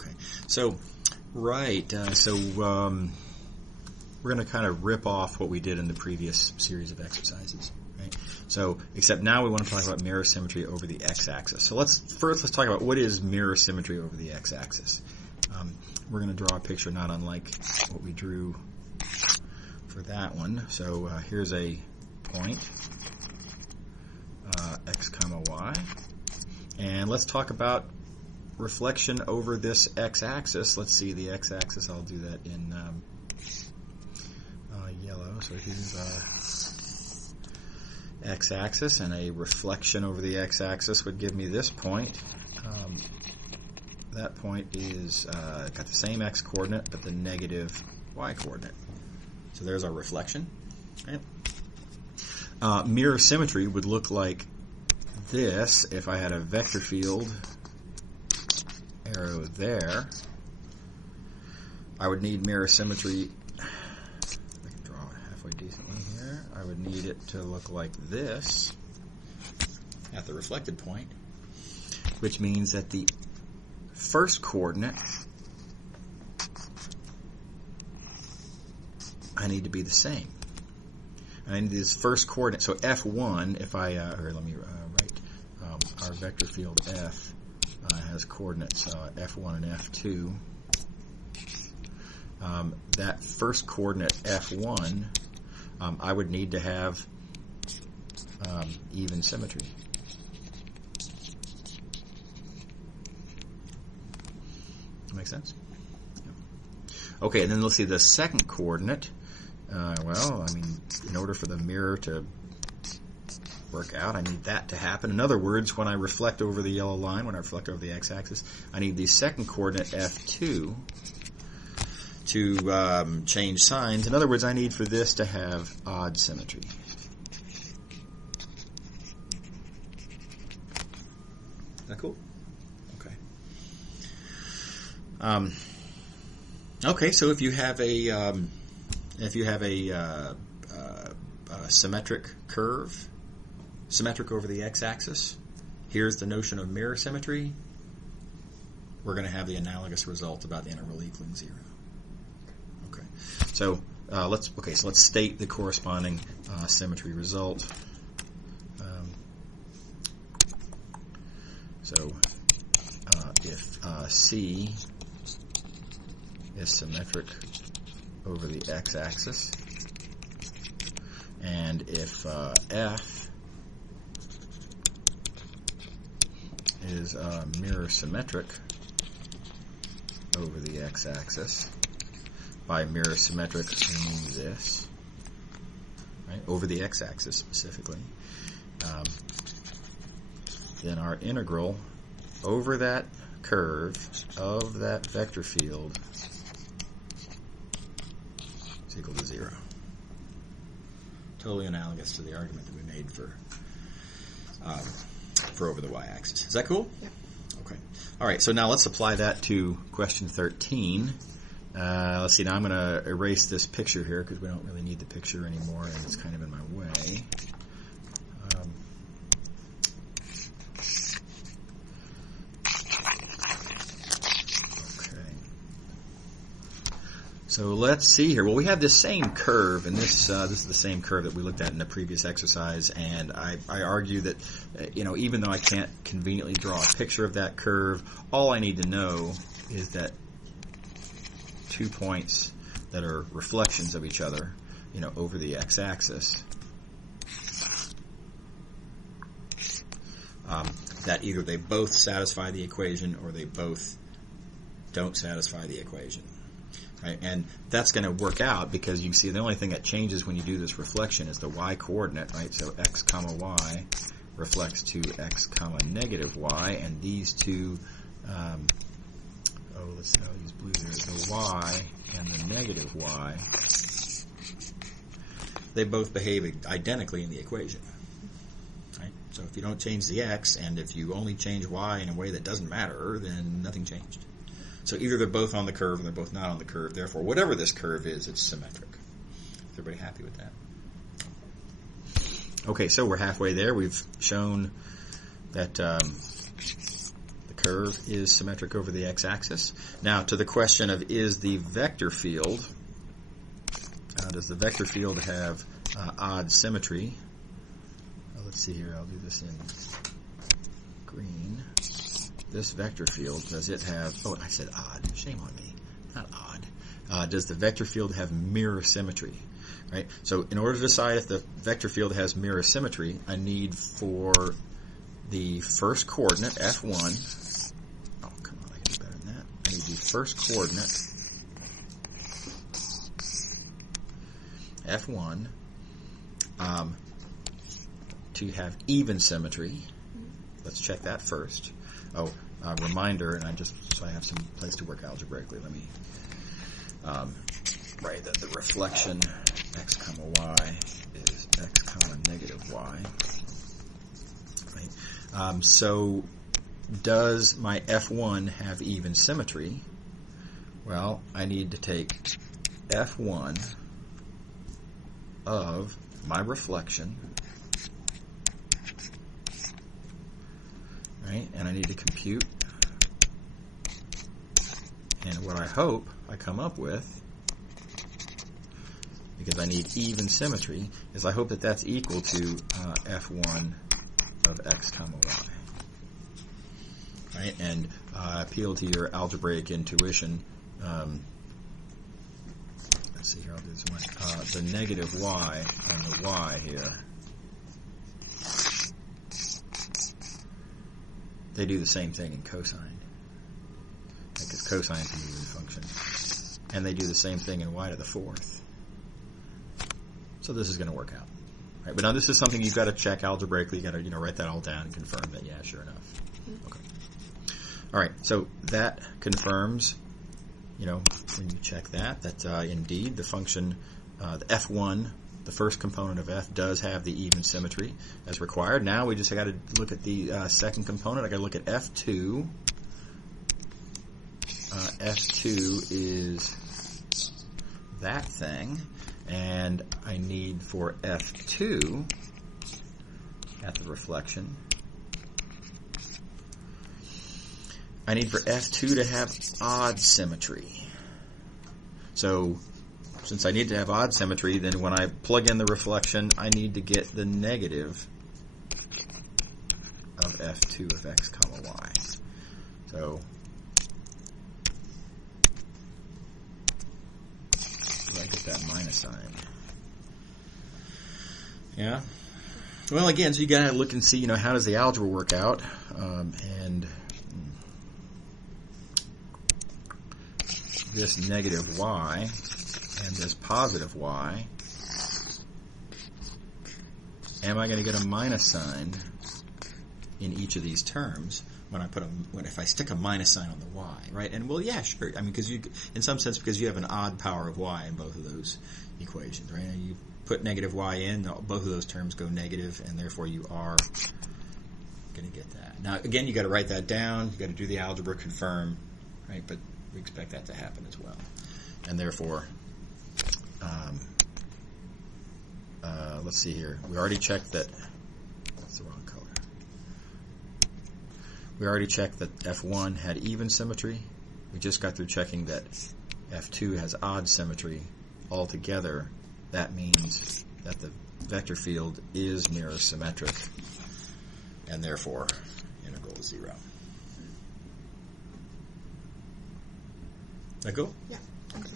Okay, so we're going to kind of rip off what we did in the previous series of exercises, right? So, except now we want to talk about mirror symmetry over the x-axis. So let's talk about what is mirror symmetry over the x-axis. We're going to draw a picture not unlike what we drew for that one. So here's a point, x comma y, and let's talk about reflection over this x-axis. Let's see the x-axis. I'll do that in yellow. So here's our x-axis, and a reflection over the x-axis would give me this point. That point is got the same x-coordinate, but the negative y-coordinate. So there's our reflection. Right? Mirror symmetry would look like this if I had a vector field arrow there. I would need mirror symmetry. I can draw it halfway decently here. I would need it to look like this at the reflected point, which means that the first coordinate I need to be the same. And I need this first coordinate. So F1, if I, or let me write, our vector field F has coordinates F1 and F2. That first coordinate F1, I would need to have even symmetry. That makes sense? Yeah. Okay, and then let's see the second coordinate. Well, I mean, in order for the mirror to work out, I need that to happen. In other words, when I reflect over the yellow line, when I reflect over the x-axis, I need the second coordinate F2 to change signs. In other words, I need for this to have odd symmetry. Is that cool? Okay. Okay, so if you have a symmetric curve, symmetric over the x-axis, here's the notion of mirror symmetry. We're going to have the analogous result about the integral equaling 0. Okay, so let's state the corresponding symmetry result. If C is symmetric over the x-axis, and if F is mirror symmetric over the x-axis, by mirror symmetric I mean this, right, over the x-axis specifically, then our integral over that curve of that vector field is equal to 0. Totally analogous to the argument that we made for over the y-axis. Is that cool? Yeah. Okay. All right. So now let's apply that to question 13. Let's see. Now I'm going to erase this picture here because we don't really need the picture anymore, and it's kind of in my way. So let's see here. Well, we have this same curve, and this is the same curve that we looked at in the previous exercise. And I argue that, even though I can't conveniently draw a picture of that curve, all I need to know is that 2 points that are reflections of each other, over the x-axis, that either they both satisfy the equation or they both don't satisfy the equation. Right? And that's going to work out because you see the only thing that changes when you do this reflection is the y-coordinate, right? So x comma y reflects to x comma negative y, and these two, let's see, I'll use blue here, the y and the negative y, they both behave identically in the equation. Right? So if you don't change the x, and if you only change y in a way that doesn't matter, then nothing changed. So either they're both on the curve or they're both not on the curve. Therefore, whatever this curve is, it's symmetric. Is everybody happy with that? Okay, so we're halfway there. We've shown that the curve is symmetric over the x-axis. Now, to the question of is the vector field, does the vector field have odd symmetry? Let's see here, I'll do this in green. This vector field, does it have, oh, I said odd, shame on me, not odd. Does the vector field have mirror symmetry? Right? So in order to decide if the vector field has mirror symmetry, I need for the first coordinate, F1, oh, come on, I can do better than that. I need the first coordinate, F1, to have even symmetry. Let's check that first. Oh, reminder, and so I have some place to work algebraically. Let me write that the reflection x comma y is x comma negative y. Right. So does my F1 have even symmetry? Well, I need to take F1 of my reflection, right, and I need to compute, and what I hope I come up with, because I need even symmetry, is I hope that that's equal to F1 of x comma y. Right, and appeal to your algebraic intuition. Let's see here, I'll do this one. The negative y and the y here, they do the same thing in cosine, because cosine is an even function. And they do the same thing in y to the fourth. So this is going to work out. Right, but now this is something you've got to check algebraically. You've got to write that all down and confirm that, yeah, sure enough. Okay. All right, so that confirms, when you check that indeed the function, the f1, the first component of f, does have the even symmetry as required. Now we just got to look at the second component. I got to look at f2. F2 is that thing, and I need for f2 at the reflection, I need for f2 to have odd symmetry. So since I need to have odd symmetry, then when I plug in the reflection, I need to get the negative of f2 of x comma y. So I get that minus sign. Yeah. Well, again, so you gotta look and see, how does the algebra work out, and this negative y and this positive y. Am I going to get a minus sign in each of these terms when I put if I stick a minus sign on the y, right? And well, yeah, sure. I mean, because in some sense, because you have an odd power of y in both of those equations, right? And you put negative y in, both of those terms go negative, and therefore you are going to get that. Now, again, you got to write that down. You got to do the algebra, confirm, right? But we expect that to happen as well, and therefore, let's see here. We already checked that. That's the wrong color. We already checked that F1 had even symmetry. We just got through checking that F2 has odd symmetry. Altogether, that means that the vector field is mirror symmetric, and therefore, integral is 0. That go? Yeah. Thank you.